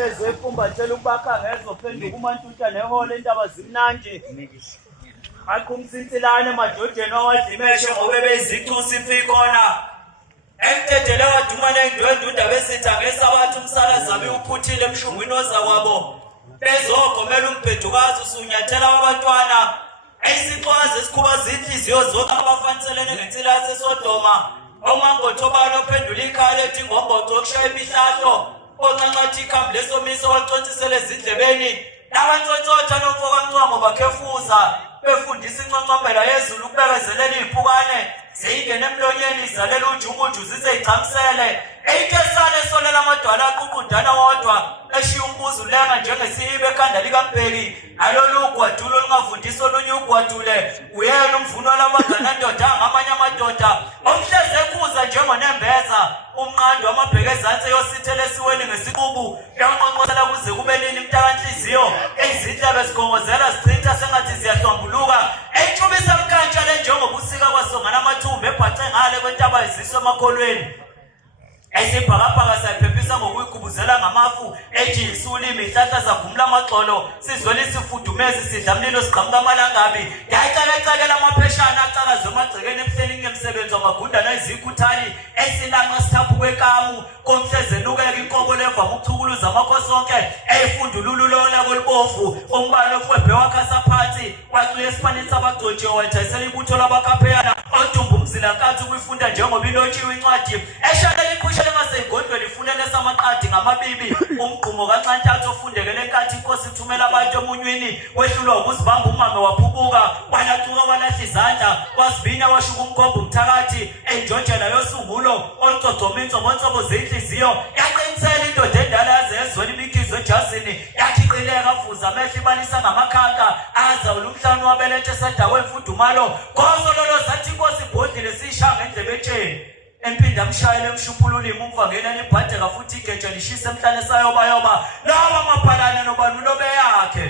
ezefumbathela ukubakha ngezophenduka uMantuta nehole intaba zimnandi aqumsinsilane emadodeni wawadimeshe ngoba bezithusi ifikona emdedele wadumane ngidwendwe indaba esitha ngesabathu umsakazi abe uphuthile emshungwini oza kwabo bezogomela umbhedukazi usunyathela wabantwana esixwazi esikhubaza inhliziyo zonke abafaniselene ngensila yasesodoma omangothobane ophendula ikhaya ethi ngomboco okushaya imihlahlo oncancathi ikhambi lesomiso wacontsisele ezindlebeni nabantsontsotha nomfo kaMncwango bakhefuza befundisa inconcombela yezulu ukubekezelela iy'phukane ziyingene emlonyeni izalela ujunguju zizeyichamsele eyitesane esolela amadwala aququdana wodwa eshiya umbuzo ulenga njengesihibe ekhanda likambheki nalolu ugwadulo olungavundisa olunye ugwadule uyena umvuno walabanganandoda angamanye amadoda omhlezi ekhuza njengonembeza umnqando wamabheke ezansi eyosithela esiweni ngesiqubu yanqonqosela kuze kube nini mntakanhliziyo ezinhlebe zigongozela zichitha sengathi ziyahlambuluka eyitshubisa mkantsha le njengobusika kwasongana amathumba ebhace ngale kwentaba iziswe emakholweni esibhakabhaka sayiphephisa ngokuyigubuzela ngamafu ejiyisa ulimi ihlahla zagumula amaxolo sizwele isifudumezi sidla mlilo siqhamuka amalangabi yayicakacakela amapheshana acakaze emagcekeni ebuhleni ngemsebenzi wamagundana eziyikhuthali esilanqa sithaphu kwekamu komhlezenukeka inkobo levama ukuthukuluza amakhosi onke eyifundulululola kolubofu umbane ofwebhe wakhasa phansi wacuya esipanini sabagcotshiwe wayithayisela ibutho labakhapheyana odumba umzila nkathi ukuyifunda njengoba ilotshiwe incwadi eshalela iphusha lengaseyigondweni ifunele samaqadi ngamabibi umgqumo kancantathu ofundekele nkathi inkosi ithumela abantu emunywini wehlulwa ukuzibamba umame waphubuka walacuka walahla izandla wasibina washuka umkhomba umthakathi enjonjela yosungulo olucocoma insobonsobo zenhliziyo yaqinisela indoda endala yaze yezwela imikizo ejazini yakhiqileka vuza amehlo ibalisa ngamakhanka azawula umhlanu wabelethe esedawe emfudumalo ngozololo zathi inkosi ibhodlile siyishaya ngendlebe etsheni empinda mshayele emshuphululimi umvangela libhadeka futhi igeja lishisa emhlane sayobayoba lawa maphalane nobanulo beyakhe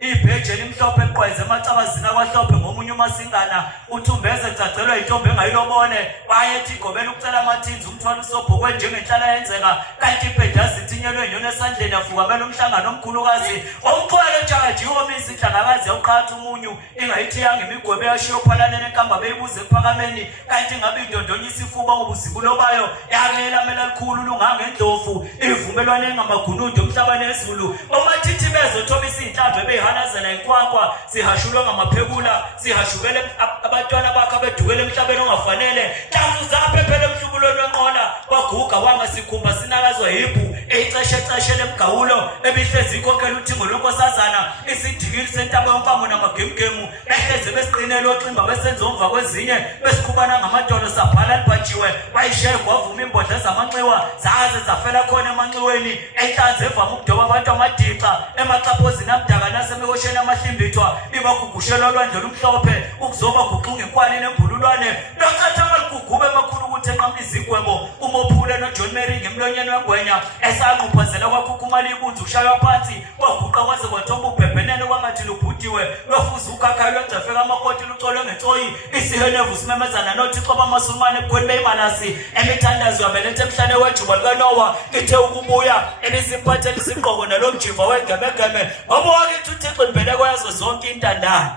ibheje elimhlophe eqweze emacabazini akwahlophe ngomunye umasingana uthumbeze ecacelwa intombi engayilobone wayethi igobela ukucela amathinzi umthwalo usobhukwe njengenhlala yenzeka kanti ibhedi yazithinyelwe inyoni esandleni yafukamela umhlangano omkhulukazi omxwele njengajiwe omisa inhlangakazi yawuqhatha umunyu ingayithiyanga imigwebe yashiyo phalaneni enkamba beyibuze ephakameni kanti ingabe indondonyisa ifuba ngobuzibulo bayo yakelamela likhulu lungangendlovu ivumelwane ngamagunudo omhlabane ezulu omathithi bezothobisa iy'nhlamvu hanazela inkwakwa sihashulwa ngamaphekula sihashukele abantwana bakhe bedukele emhlabeni ongafanele hlahlu zaphephele emhlubulweni wenqola waguga wangasikhumba sinakazwa yibhu eyicesheceshele emgawulo ebihlezi ikhokhela uthingo lwenkosazana isidikili sentaba yompango namagemgemu behleze besiqinele oximba besenza omva kwezinye besikhubana ngamadolo sabhala libhajiwe wayisheya kwavuma imbodla zamanxiwa zaze zafela khona emanxiweni enhlanzi evama ukudoba abantu amadica emaxaphozini amdaka semekosheni amahlimbithwa ibagugushelwa olwandle olumhlophe ukuzoba guqunga inkwali nembululwane locathama ligugube emakhulu ukuthi enqamla izigwebo umophule noJohn Mary ngemlonyeni wengwenya esanquphazela kwakhukhumala ibunzi ushaywa phansi waguqa kwaze kwathomba ubhebhenene kwangathi lubhudiwe lofuza ukhakhayo lwegcefeka amakoti lucolwe ngetsoyi isihenevu simemezana nothixo bamasulumane ebukhweni beyimanasi emithandazo yabeletha emhlane wejuba likanowa lithe ukubuya elisimphathela isigqoko nalomjiva wegemegeme obowakithi uthixo imbeleko yazo zonke intandane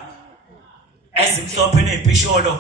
ezimhlophe ney'mpisholo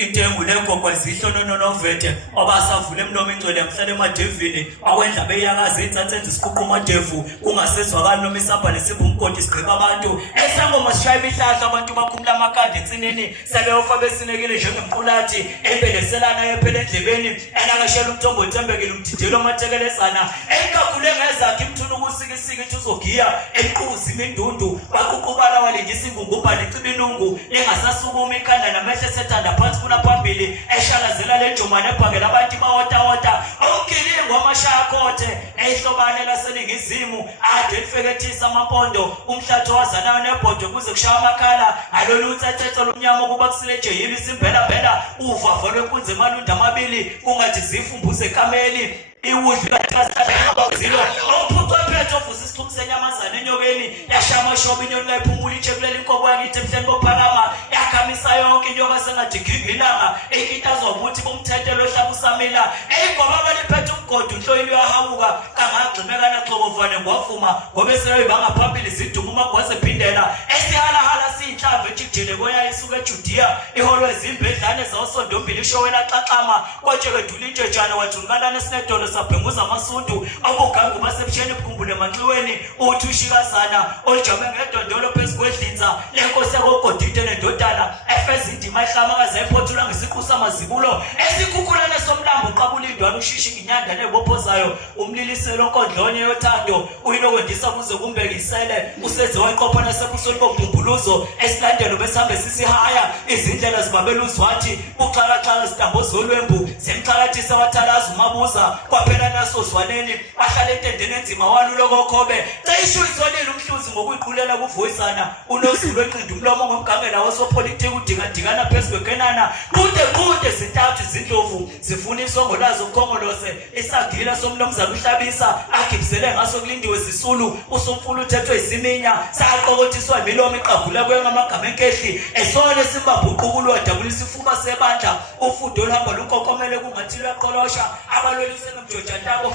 intengu lenkokwe zihlonono novete obasavule emlomo ingcwele yamhlala emadevini akwendla beyakazi insatsenza isiququ madevu kungasezwakali noma isamba nesipho umgodi sigqiba abantu esangoma sishaya imihlahla abantu bakhumula amakandi ensinini sebeyofa besinekile njengemqulathi ebeleselana yephela endlebeni enakashela umthombo othembekile umdidelo amathekelezana enkakhule ngezakhe imthuna ukusikisika ithi uzogiya emquzi imindundu baququbala walingisa ingungumba licima inungu engasasukuma ikhanda namehlo esethanda phansi phambili eshalazela lejumane ebhangela abantu bawotawota ongilingo amashakothe ehlobane laseningizimu ade lifekethisa amampondo umhlatho wazanayo nebhodwe kuze kushaya amakhala alolutsethetho lomnyama ukuba kusileje yimi isimbela uvavo lwenkunzi emalunda amabili kungathi zifumbuze ekameni iwudli kaxazilo omphucwephetho ovusa isixuku senyamazana enyokeni yashama shoba inyoni kayiphumula ichekulele inkobo yakithi emhleni bophakama yakhamisa yonke inyoka sengathi gingilanga ekitazwa ukuthi bomthethelo ohlaba usamila eyingoba baliphethe kodwa inhloyilo yahamuka kangagximekana xobovane ngwavuma ngoba eselayo bangaphambili zidumo magwaze phindela esihala siyinhlamvu ejijile koya isuka eJudiya iholwe zimbedlane zawusondombili ishowela xaxama kwatsheke dula intshejana wajunkalana esinedolo sabhenguza amasundu abogangu basebusheni bukhumbule emanxiweni uthi ushikazana olijame ngedondolo phezu kwedlinza lenkosi yakogodide nendodana efeza indima ehlamakazi ephothula ngesiqu samazibulo esikhukhulane somlambo uqabula indwana ushishi inyanda nebophozayo umliliselo nkondlonye yothando uyinokwendisa kuze kumbekisele usenziwa iqophana sebusweni bobumbuluzo esilandelo besambe sisihaya izindlela zibabela uzwathi uxhalaxhala zitamboza olwembu zemxhalathisa wathalaza umabuza kwaphela naso zwaneni ahlala entendeni enzima walulo kokhobe cishu izolile umhluzi ngokuyiqulela kuvoyisana unozulu eqinda umlomo ngomgangela wasopolitiki udingadingana phezu kwekenana kude zintathu izindlovu zifuna isongolazo ukhongolose isagila somnomzana uhlabisa agibisele ngaso kulindiwe zisulu usumfula uthethwe isiminya saqokothiswa imilomo iqagula kwengamagama enkehli esone simbabhuqukulwa dabulisa ifuba sebandla ufudo olhamba lukokomele kungathi luyaqolosha abalwelisene mjojantabo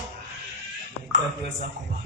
iqembu ezakuba